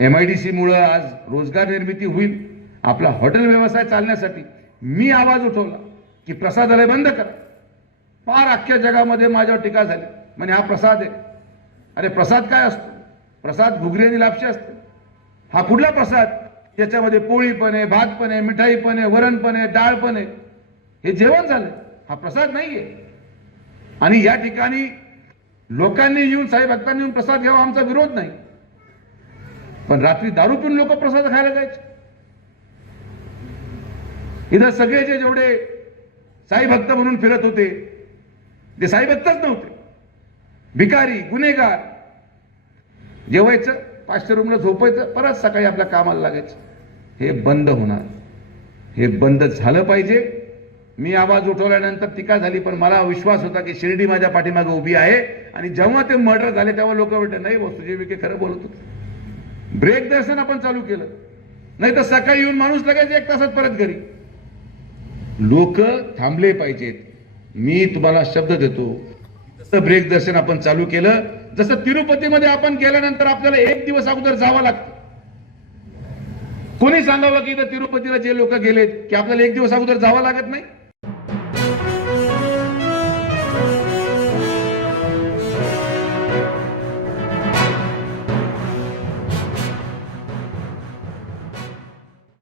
M I D सीमुळं आज रोजगार निर्मिती होईल. आपला हॉटेल व्यवसाय चालण्यासाठी मी आवाज उठवला की प्रसादालय बंद करा. फार अख्ख्या जगामध्ये माझ्यावर टीका झाली. म्हणजे हा प्रसाद आहे. अरे प्रसाद काय असतो? प्रसाद घुगरी आणि लापशी असते. हा कुठला प्रसाद? त्याच्यामध्ये पोळी पण आहे भात पण आहे मिठाई पण आहे वरण पण आहे डाळ पण आहे हे जेवण झालं. हा प्रसाद नाहीये. आणि या ठिकाणी लोकांनी येऊन साई भक्तांनी येऊन प्रसाद घ्यावा आमचा विरोध नाही. पण रात्री दारू पिऊन लोक प्रसाद खायला जायचे. इथं सगळे जे जेवढे साई भक्त म्हणून फिरत होते ते साई भक्तच नव्हते. भिकारी गुन्हेगार. जेवायचं पाचशे रुपये झोपायचं परत सकाळी आपल्या कामाला लागायचं. हे बंद होणार. हे बंद झालं पाहिजे. मी आवाज उठवल्यानंतर टीका झाली पण मला विश्वास होता की शिर्डी माझ्या पाठीमागे उभी आहे. आणि जेव्हा ते मर्डर झाले तेव्हा लोक म्हणते नाही भाऊ सुजय विखे खरं बोलत होते. ब्रेक दर्शन आपण चालू केलं. नाही तर सकाळी येऊन माणूस लगेच एक तासात परत घरी. लोक थांबले पाहिजेत. मी तुम्हाला शब्द देतो. जसं ब्रेक दर्शन आपण चालू केलं जसं तिरुपतीमध्ये आपण गेल्यानंतर आपल्याला एक दिवस अगोदर जावं लागतं. कोणी सांगावं की तिरुपतीला जे लोक गेलेत की आपल्याला एक दिवस अगोदर जावं लागत नाही?